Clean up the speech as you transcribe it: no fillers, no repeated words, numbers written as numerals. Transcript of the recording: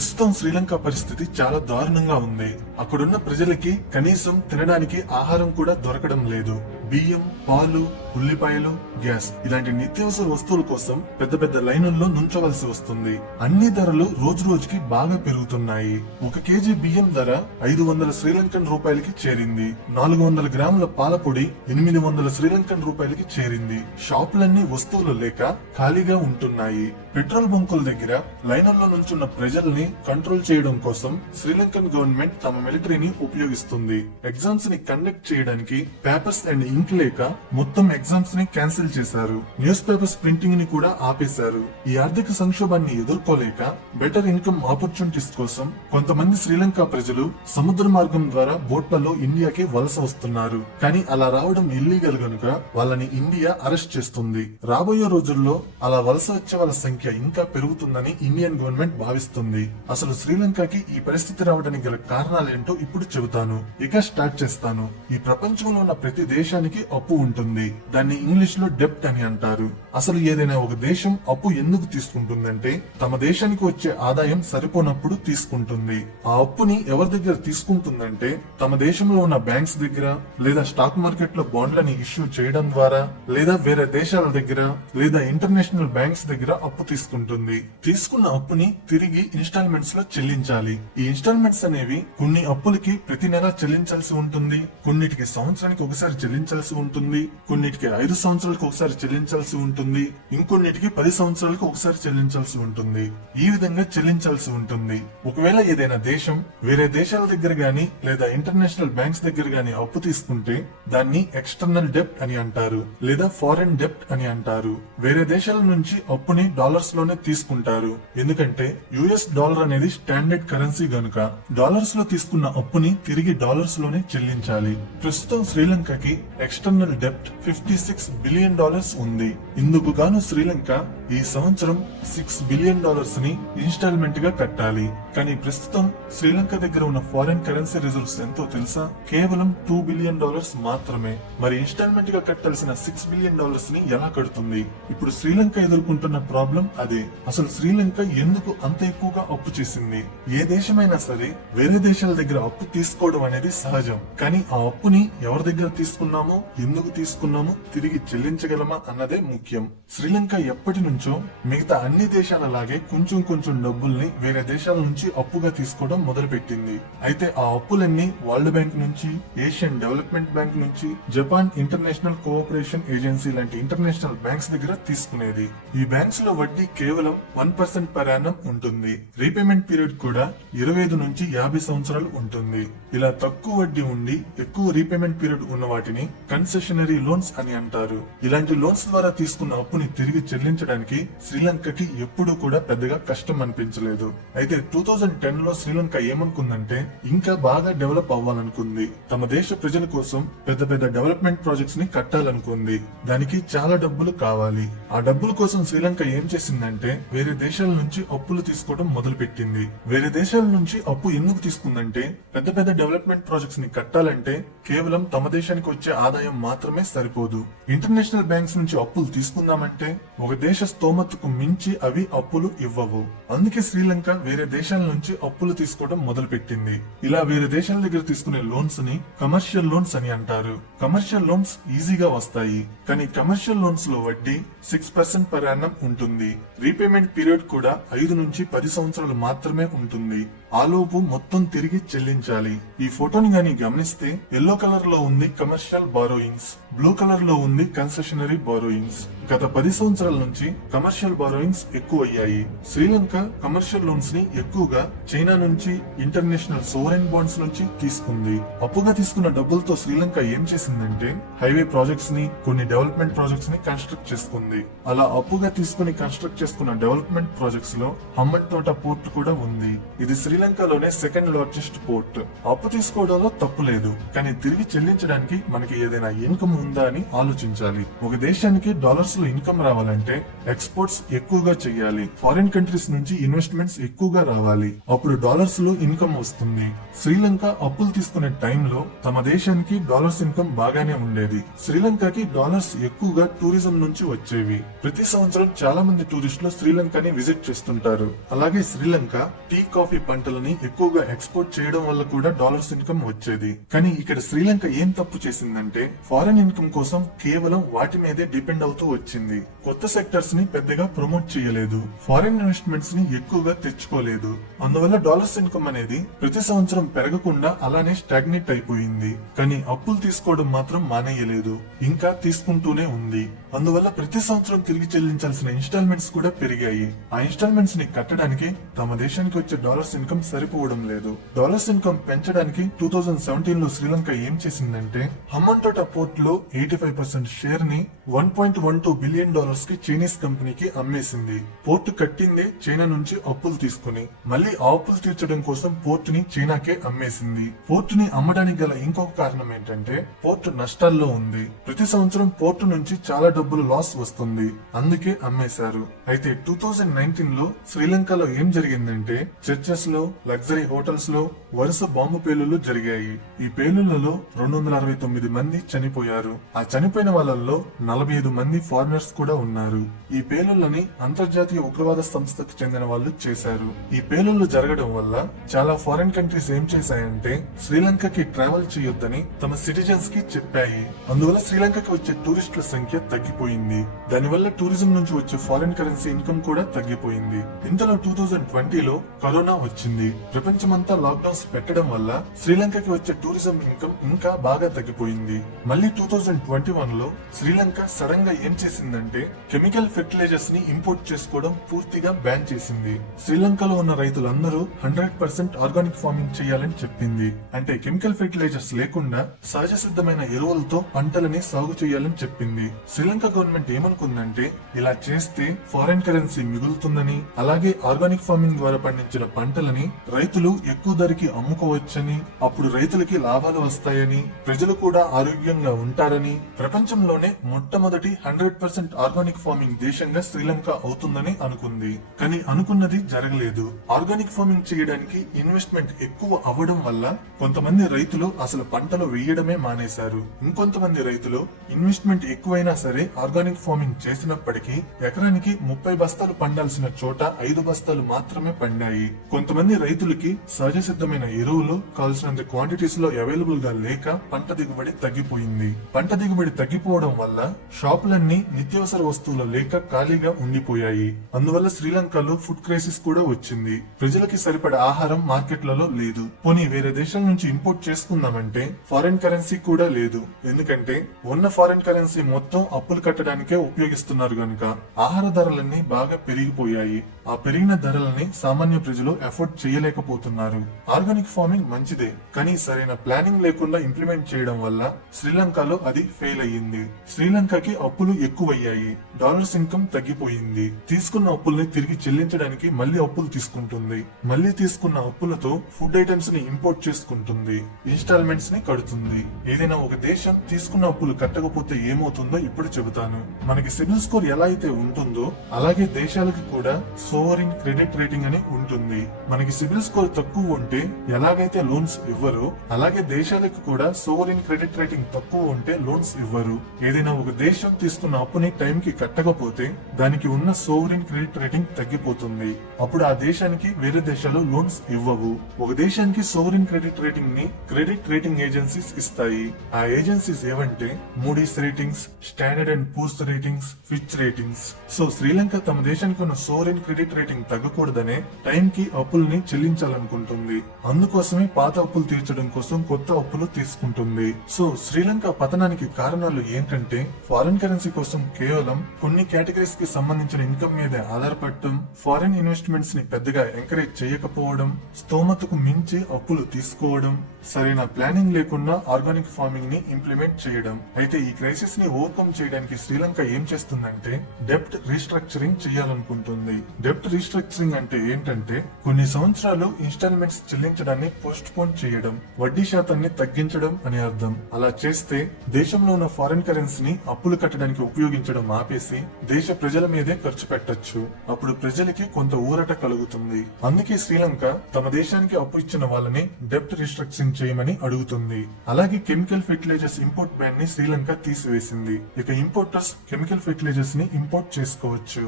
ప్రస్తుతం శ్రీలంక పరిస్థితి చాలా దారుణంగా ఉంది. అక్కడున్న ప్రజలకి కనీసం తినడానికి ఆహారం కూడా దొరకడం లేదు. బియ్యం, పాలు, ఉల్లిపాయలు, గ్యాస్ ఇలాంటి నిత్యావసర వస్తువుల కోసం పెద్ద పెద్ద లైనుల్లో నుంచవలసి వస్తుంది. అన్ని ధరలు రోజు రోజుకి బాగా పెరుగుతున్నాయి. 1 కేజీ బియ్యం ధర 500 శ్రీలంకన్ రూపాయలకి చేరింది. 400 గ్రాముల పాల పొడి 800 శ్రీలంకన్ రూపాయలకి చేరింది. షాపులన్నీ వస్తువులు లేక ఖాళీగా ఉంటున్నాయి. పెట్రోల్ బంకుల దగ్గర లైన్లలో నుంచున్న ప్రజల్ని కంట్రోల్ చేయడం కోసం శ్రీలంకన్ గవర్నమెంట్ తమ మిలిటరీని ఉపయోగిస్తుంది. ఎగ్జామ్స్ ని కండక్ట్ చేయడానికి పేపర్స్ అండ్ ఇంక్ లేక మొత్తం ఎగ్జామ్స్ ని క్యాన్సిల్ చేశారు. న్యూస్ పేపర్స్ ప్రింటింగ్ ని కూడా ఆపేశారు. ఈ ఆర్థిక సంక్షోభాన్ని ఎదుర్కోలేక బెటర్ ఇన్కమ్ ఆపర్చునిటీస్ కోసం కొంతమంది శ్రీలంక ప్రజలు సముద్ర మార్గం ద్వారా బోట్లలో ఇండియాకి వలస వస్తున్నారు. కానీ అలా రావడం ఇల్లీగల్ గనుక వాళ్ళని ఇండియా అరెస్ట్ చేస్తుంది. రాబోయే రోజుల్లో అలా వలస వచ్చే వాళ్ళ సంఖ్య ఇంకా పెరుగుతుందని ఇండియన్ గవర్నమెంట్ భావిస్తుంది. అసలు శ్రీలంకకి ఈ పరిస్థితి రావడానికి గల కారణాలేంటో ఇప్పుడు చెబుతాను. ఇక స్టార్ట్ చేస్తాను. ఈ ప్రపంచంలో ఉన్న ప్రతి దేశానికి అప్పు ఉంటుంది. దాన్ని ఇంగ్లీష్ లో డెప్ట్ అని అంటారు. అసలు ఏదైనా ఒక దేశం అప్పు ఎందుకు తీసుకుంటుందంటే తమ దేశానికి వచ్చే ఆదాయం సరిపోనప్పుడు తీసుకుంటుంది. ఆ అప్పుని ఎవరి దగ్గర తీసుకుంటుందంటే తమ దేశంలో ఉన్న బ్యాంక్స్ దగ్గర, లేదా స్టాక్ మార్కెట్ లో బాండ్లని ఇష్యూ చేయడం ద్వారా, లేదా వేరే దేశాల దగ్గర, లేదా ఇంటర్నేషనల్ బ్యాంక్స్ దగ్గర అప్పు తీసుకుంటుంది. తీసుకున్న అప్పుని తిరిగి ఇన్స్టాల్మెంట్స్ లో చెల్లించాలి. ఈ ఇన్స్టాల్మెంట్స్ అనేవి కొన్ని అప్పులకి ప్రతి నెల చెల్లించాల్సి ఉంటుంది, కొన్నిటికి సంవత్సరానికి ఒకసారి చెల్లించాల్సి ఉంటుంది, కొన్నిటికి 5 సంవత్సరాలకు ఒకసారి చెల్లించాల్సి ఉంటుంది, ఇంకొన్నిటికి 10 సంవత్సరాలకు ఒకసారి చెల్లించాల్సి ఉంటుంది. ఈ విధంగా చెల్లించాల్సి ఉంటుంది. ఒకవేళ ఏదైనా దేశం వేరే దేశాల దగ్గర గాని లేదా ఇంటర్నేషనల్ బ్యాంక్స్ దగ్గర గాని అప్పు తీసుకుంటే దాన్ని ఎక్స్టర్నల్ డెప్ట్ అని అంటారు, లేదా ఫారెన్ డెప్ట్ అని అంటారు. వేరే దేశాల నుంచి అప్పుని డాలర్స్ లోనే తీసుకుంటారు. ఎందుకంటే యుఎస్ డాలర్ అనేది స్టాండర్డ్ కరెన్సీ గనుక డాలర్స్ లో తీసుకున్న అప్పుని తిరిగి డాలర్స్ లోనే చెల్లించాలి. ప్రస్తుతం శ్రీలంకకి ఎక్స్టర్నల్ డెప్ట్ $56 బిలియన్ ఉంది. ఇందుకు గాను శ్రీలంక ఈ సంవత్సరం $6 బిలియన్ ని ఇన్స్టాల్మెంట్ గా కట్టాలి. కానీ ప్రస్తుతం శ్రీలంక దగ్గర ఉన్న ఫారెన్ కరెన్సీ రిజర్వ్స్ ఎంతో తెలుసా? కేవలం $2 బిలియన్ మాత్రమే. మరి ఇన్స్టాల్మెంట్ గా కట్టాల్సిన $6 బిలియన్ ని ఎలా కడుతుంది? ఇప్పుడు శ్రీలంక ఎదుర్కొంటున్న ప్రాబ్లం అదే. అసలు శ్రీలంక ఎందుకు అంత ఎక్కువగా అప్పు చేసింది? ఏ దేశమైనా సరే వేరే దేశాల దగ్గర అప్పు తీసుకోవడం అనేది సహజం. కానీ ఆ అప్పుని ఎవరి దగ్గర తీసుకున్నామో, ఎందుకు తీసుకున్నామో, తిరిగి చెల్లించగలమా అన్నదే ముఖ్యం. శ్రీలంక ఎప్పటి నుంచో మిగతా అన్ని దేశాలలాగే కొంచెం కొంచెం డబ్బుల్ని వేరే దేశాల నుంచి అప్పుగా తీసుకోవడం మొదలు పెట్టింది. అయితే ఆ అప్పులన్నీ వరల్డ్ బ్యాంక్ నుంచి, ఏషియన్ డెవలప్మెంట్ బ్యాంక్ నుంచి, జపాన్ ఇంటర్నేషనల్ కోఆపరేషన్ ఏజెన్సీ లాంటి ఇంటర్నేషనల్ బ్యాంక్స్ దగ్గర తీసుకునేది. ఈ బ్యాంక్స్ లో వడ్డీ కేవలం 1% పర్ యానం ఉంటుంది. రీపేమెంట్ పీరియడ్ కూడా 25 నుంచి 50 సంవత్సరాలు ఉంటుంది. ఇలా తక్కువ వడ్డీ ఉండి ఎక్కువ రీపేమెంట్ పీరియడ్ ఉన్న వాటిని కన్సెషనరీ లోన్స్ అని అంటారు. ఇలాంటి లోన్స్ ద్వారా తీసుకున్న అప్పుని తిరిగి చెల్లించడానికి శ్రీలంకకి ఎప్పుడూ కూడా పెద్దగా కష్టం అనిపించలేదు. అయితే 2010 లో శ్రీలంక ఏమనుకుందంటే ఇంకా బాగా డెవలప్ అవ్వాలనుకుంది. తమ దేశ ప్రజల కోసం పెద్ద పెద్ద డెవలప్మెంట్ ప్రాజెక్ట్స్ ని కట్టాలనుకుంది. దానికి చాలా డబ్బులు కావాలి. ఆ డబ్బుల కోసం శ్రీలంక ఏం చేసిందంటే వేరే దేశాల నుంచి అప్పులు తీసుకోవడం మొదలు పెట్టింది. వేరే దేశాల నుంచి అప్పు ఎందుకు తీసుకుందంటే పెద్ద పెద్ద డెవలప్మెంట్ ప్రాజెక్ట్స్ ని కట్టాలంటే కేవలం తమ దేశానికి వచ్చే ఆదాయం మాత్రమే సరిపోదు. ఇంటర్నేషనల్ బ్యాంక్స్ నుంచి అప్పులు తీసుకుందామంటే ఒక దేశ స్తోమతకు మించి అవి అప్పులు ఇవ్వవు. అందుకే శ్రీలంక వేరే దేశాల నుంచి అప్పులు తీసుకోవడం మొదలు పెట్టింది. ఇలా వేరే దేశాల దగ్గర తీసుకునే లోన్స్ ని కమర్షియల్ లోన్స్ అని అంటారు. కమర్షియల్ లోన్స్ ఈజీగా వస్తాయి, కానీ కమర్షియల్ లోన్స్ లో వడ్డీ 6% పర్ యానం ఉంటుంది. రీపేమెంట్ పీరియడ్ కూడా 5 నుంచి 10 సంవత్సరాలు మాత్రమే ఉంటుంది. ఆలోపు మొత్తం తిరిగి చెల్లించాలి. ఈ ఫోటోని గాని గమనిస్తే ఎల్లో కలర్ లో ఉంది కమర్షియల్ బారోయింగ్స్, బ్లూ కలర్ లో ఉంది కన్సెషనరీ బారోయింగ్స్. గత 10 సంవత్సరాల నుంచి కమర్షియల్ బారోయింగ్స్ ఎక్కువ అయ్యాయి. శ్రీలంక కమర్షియల్ లోన్స్ ని ఎక్కువగా చైనా నుంచి, ఇంటర్నేషనల్ సోవరెన్ బాండ్స్ నుంచి తీసుకుంది. అప్పుగా తీసుకున్న డబ్బులతో శ్రీలంక ఏం చేసిందంటే హైవే ప్రాజెక్ట్స్ ని, కొన్ని డెవలప్మెంట్ ప్రాజెక్ట్స్ ని కన్స్ట్రక్ట్ చేసుకుంది. అలా అప్పుగా తీసుకుని కన్స్ట్రక్ట్ చేసుకున్న డెవలప్మెంట్ ప్రాజెక్ట్స్ లో హమ్మన్ తోట పోర్ట్ కూడా ఉంది. ఇది శ్రీలంక శ్రీలంకలోనే సెకండ్ లార్జెస్ట్ పోర్ట్. అప్పు తీసుకోవడంలో తప్పు లేదు, కానీ తిరిగి చెల్లించడానికి మనకి ఏదైనా ఇన్కమ్ ఉందా అని ఆలోచించాలి. ఒక దేశానికి డాలర్స్ లో ఇన్కమ్ రావాలంటే ఎక్స్పోర్ట్స్ ఎక్కువగా చేయాలి, ఫారిన్ కంట్రీస్ నుంచి ఇన్వెస్ట్మెంట్స్ ఎక్కువగా రావాలి, అప్పుడు డాలర్స్ లో ఇన్కమ్ వస్తుంది. శ్రీలంక అప్పులు తీసుకునే టైంలో తమ దేశానికి డాలర్స్ ఇన్కమ్ బాగానే ఉండేది. శ్రీలంకకి డాలర్స్ ఎక్కువగా టూరిజం నుంచి వచ్చేవి. ప్రతి సంవత్సరం చాలా మంది టూరిస్టులు శ్రీలంకని విజిట్ చేస్తుంటారు. అలాగే శ్రీలంక టీ, కాఫీ పంటలని ఎక్కువగా ఎక్స్పోర్ట్ చేయడం వల్ల కూడా డాలర్స్ ఇన్కమ్ వచ్చేది. కానీ ఇక్కడ శ్రీలంక ఏం తప్పు చేసిందంటే ఫారెన్ ఇన్కమ్ కోసం కేవలం వాటి మీదే డిపెండ్ అవుతూ వచ్చింది. కొత్త సెక్టర్స్ ని పెద్దగా ప్రమోట్ చేయలేదు, ఫారెన్ ఇన్వెస్ట్మెంట్స్ ని ఎక్కువగా తెచ్చుకోలేదు. అందువల్ల డాలర్స్ ఇన్కమ్ అనేది ప్రతి సంవత్సరం పెరగకుండా అలానే స్టాగ్నేట్ అయిపోయింది. కానీ అప్పులు తీసుకోవడం మాత్రం మానేయలేదు, ఇంకా తీసుకుంటూనే ఉంది. అందువల్ల ప్రతి సంవత్సరం తిరిగి చెల్లించాల్సిన ఇన్స్టాల్మెంట్స్ కూడా పెరిగాయి. ఆ ఇన్స్టాల్మెంట్స్ ని కట్టడానికి తమ దేశానికి వచ్చే డాలర్స్ ఇన్కమ్ సరిపోవడం లేదు. డాలర్స్ ఇన్కమ్ పెంచడానికి 2017 లో శ్రీలంక ఏం చేసిందంటే హమంతోట పోర్ట్ లో 85% షేర్ ని $1.12 బిలియన్ కి చైనీస్ కంపెనీకి అమ్మేసింది. పోర్ట్ కట్టిందే చైనా నుంచి అప్పులు తీసుకుని, మళ్ళీ ఆ అప్పులు తీర్చడం కోసం పోర్ట్ ని చైనాకే అమ్మేసింది. పోర్ట్ ని అమ్మడానికి గల ఇంకొక కారణం ఏంటంటే పోర్ట్ నష్టాల్లో ఉంది. ప్రతి సంవత్సరం పోర్ట్ నుంచి చాలా డబ్బులు లాస్ వస్తుంది, అందుకే అమ్మేశారు. అయితే 2019 లో శ్రీలంకలో ఏం జరిగిందంటే చర్చెస్ లో, లగ్జరీ హోటల్స్ లో వరుస బాంబు పేలుళ్లు జరిగాయి. ఈ పేలుళ్లలో 269 మంది చనిపోయారు. ఆ చనిపోయిన వాళ్ళల్లో 45 మంది ఫారినర్స్ కూడా ఉన్నారు. ఈ పేలుళ్లని అంతర్జాతీయ ఉగ్రవాద సంస్థకు చెందిన వాళ్ళు చేశారు. ఈ పేలుళ్లు జరగడం వల్ల చాలా ఫారిన్ కంట్రీస్ ఏం చేశాయంటే శ్రీలంకకి ట్రావెల్ చేయొద్దని తమ సిటిజన్స్ కి చెప్పాయి. అందువల్ల శ్రీలంకకి వచ్చే టూరిస్టుల సంఖ్య తగ్గిపోయింది. దానివల్ల టూరిజం నుంచి వచ్చే ఫారిన్ కరెన్సీ ఇన్కమ్ కూడా తగ్గిపోయింది. ఇంతలో 2020లో కరోనా వచ్చింది. ప్రపంచమంతా లాక్డౌన్స్ పెట్టడం వల్ల శ్రీలంకకి వచ్చే టూరిజం ఇన్కమ్ ఇంకా బాగా తగ్గిపోయింది. మళ్ళీ 2021లో శ్రీలంక సడన్ గా ఏం చేసిందంటే కెమికల్ ఫెర్టిలైజర్స్ ని ఇంపోర్ట్ చేసుకోవడం పూర్తిగా బ్యాన్ చేసింది. శ్రీలంకలో ఉన్న రైతులందరూ 100% ఆర్గానిక్ ఫార్మింగ్ చేయాలని చెప్పింది. అంటే కెమికల్ ఫెర్టిలైజర్స్ లేకుండా సహజ సిద్ధమైన ఎరువులతో పంటలని సాగు చేయాలని చెప్పింది. శ్రీలంక గవర్నమెంట్ ఏమనుకుందంటే ఇలా చేస్తే ఫారెన్ కరెన్సీ మిగులుతుందని, అలాగే ఆర్గానిక్ ఫార్మింగ్ ద్వారా పండించిన పంటలని రైతులు ఎక్కువ ధరకి అమ్ముకోవచ్చని, అప్పుడు రైతులకి లాభాలు వస్తాయని, ప్రజలు కూడా ఆరోగ్యంగా ఉంటారని, ప్రపంచంలోనే మొట్టమొదటి 100% ఆర్గానిక్ ఫార్మింగ్ దేశంగా శ్రీలంక అవుతుందని అనుకుంది. కానీ అనుకున్నది జరగలేదు. ఆర్గానిక్ ఫార్మింగ్ చేయడానికి ఇన్వెస్ట్మెంట్ ఎక్కువ అవ్వడం వల్ల కొంతమంది రైతులు అసలు పంటలు వేయడమే మానేశారు. ఇంకొంతమంది రైతులు ఇన్వెస్ట్మెంట్ ఎక్కువైనా సరే ఆర్గానిక్ ఫార్మింగ్ చేసినప్పటికీ ఎకరానికి 30 బస్తాలు పండాల్సిన చోట 5 బస్తాలు మాత్రమే పండాయి. కొంతమంది రైతులకి సహజ సిద్ధమైన ఎరువులు కావాల్సినంత క్వాంటిటీస్ లో అవైలబుల్ గా లేక పంట దిగుబడి తగ్గిపోయింది. పంట దిగుబడి తగ్గిపోవడం వల్ల షాపులన్నీ నిత్యావసర వస్తువులు లేక ఖాళీగా ఉండిపోయాయి. అందువల్ల శ్రీలంకలో ఫుడ్ క్రైసిస్ కూడా వచ్చింది. ప్రజలకి సరిపడ ఆహారం మార్కెట్లలో లేదు. పోనీ వేరే దేశాల నుంచి ఇంపోర్ట్ చేసుకుందామంటే ఫారెన్ కరెన్సీ కూడా లేదు. ఎందుకంటే ఉన్న ఫారెన్ కరెన్సీ మొత్తం అప్పులు కట్టడానికే ఉపయోగిస్తున్నారు గనుక ఆహార ధరలన్నీ బాగా పెరిగిపోయాయి. ఆ పెరిగిన ధరలని సామాన్య ప్రజలు ఎఫోర్డ్ చేయలేకపోతున్నారు. ఆర్గానిక్ ఫార్మింగ్ మంచిదే, కానీ సరైన ప్లానింగ్ లేకుండా ఇంప్లిమెంట్ చేయడం వల్ల శ్రీలంకలో అది ఫెయిల్ అయ్యింది. శ్రీలంకకి అప్పులు ఎక్కువయ్యాయి, డాలర్స్ ఇన్కమ్ తగ్గిపోయింది. తీసుకున్న అప్పుల్ని తిరిగి చెల్లించడానికి మళ్ళీ అప్పులు తీసుకుంటుంది. మళ్ళీ తీసుకున్న అప్పులతో ఫుడ్ ఐటమ్స్ ని ఇంపోర్ట్ చేసుకుంటుంది, ఇన్స్టాల్మెంట్స్ ని కడుతుంది. ఏదైనా ఒక దేశం తీసుకున్న అప్పులు కట్టకపోతే ఏమవుతుందో ఇప్పుడు చెబుతాను. మనకి సిబిల్ స్కోర్ ఎలా అయితే ఉంటుందో అలాగే దేశాలకు కూడా సోవరిన్ క్రెడిట్ రేటింగ్ అని ఉంటుంది. మనకి సిబిల్ స్కోర్ తక్కువ ఉంటే ఎలాగైతే లోన్స్ ఇవ్వరో అలాగే దేశాలకు కూడా సోవరిన్ క్రెడిట్ రేటింగ్ తక్కువ ఉంటే లోన్స్ ఇవ్వరు. ఏదైనా ఒక దేశం తీసుకున్న అప్పుని టైం కి కట్టకపోతే దానికి ఉన్న సోవరిన్ క్రెడిట్ రేటింగ్ తగ్గిపోతుంది. అప్పుడు ఆ దేశానికి వేరే దేశాలు లోన్స్ ఇవ్వవు. ఒక దేశానికి సోవరిన్ క్రెడిట్ రేటింగ్ ని క్రెడిట్ రేటింగ్ ఏజెన్సీస్ ఇస్తాయి. ఆ ఏజెన్సీస్ ఏవంటే Moody's ratings, Standard and Poor's ratings, Fitch ratings. So Sri Lanka తమ దేశానికి ఉన్న సోవరిన్ క్రెడిట్ రేటింగ్ తగ్గకూడదనే టైం కి అప్పుల్ని చెల్లించాలనుకుంటుంది. అందుకోసమే పాత అప్పులు తీర్చడం కోసం కొత్త అప్పులు తీసుకుంటుంది. సో శ్రీలంక పతనానికి కారణాలు ఏంటంటే ఫారెన్ కరెన్సీ కోసం కేవలం కొన్ని కేటగిరీస్ కి సంబంధించిన ఇన్కమ్ మీదే ఆధారపడటం, ఫారెన్ ఇన్వెస్ట్మెంట్స్ ని పెద్దగా ఎంకరేజ్ చేయకపోవడం, స్తోమతకు మించి అప్పులు తీసుకోవడం, సరైన ప్లానింగ్ లేకుండా ఆర్గానిక్ ఫార్మింగ్ ని ఇంప్లిమెంట్ చేయడం. అయితే ఈ క్రైసిస్ ని ఓవర్కమ్ చేయడానికి శ్రీలంక ఏం చేస్తుందంటే డెప్ట్ రీస్ట్రక్చరింగ్ చేయాలనుకుంటుంది. డెప్ట్ రీస్ట్రక్చరింగ్ అంటే ఏంటంటే కొన్ని సంవత్సరాలు సంవత్సరాలు ఇన్స్టాల్మెంట్స్ చెల్లించడాన్ని పోస్ట్ పోన్ చేయడం, వడ్డీ శాతాన్ని తగ్గించడం అని అర్థం. అలా చేస్తే దేశంలో ఉన్న ఫారిన్ కరెన్సీని అప్పులు కట్టడానికి ఉపయోగించడం ఆపేసి దేశ ప్రజల మీదే ఖర్చు పెట్టొచ్చు. అప్పుడు ప్రజలకి కొంత ఊరట కలుగుతుంది. అందుకే శ్రీలంక తమ దేశానికి అప్పు ఇచ్చిన వాళ్ళని డెప్ట్ రిస్ట్రక్షన్ చేయమని అడుగుతుంది. అలాగే కెమికల్ ఫెర్టిలైజర్స్ ఇంపోర్ట్ బ్యాన్ ని శ్రీలంక తీసివేసింది. ఇక ఇంపోర్టర్స్ కెమికల్ ఫెర్టిలైజర్స్ ని ఇంపోర్ట్ చేసుకోవచ్చు.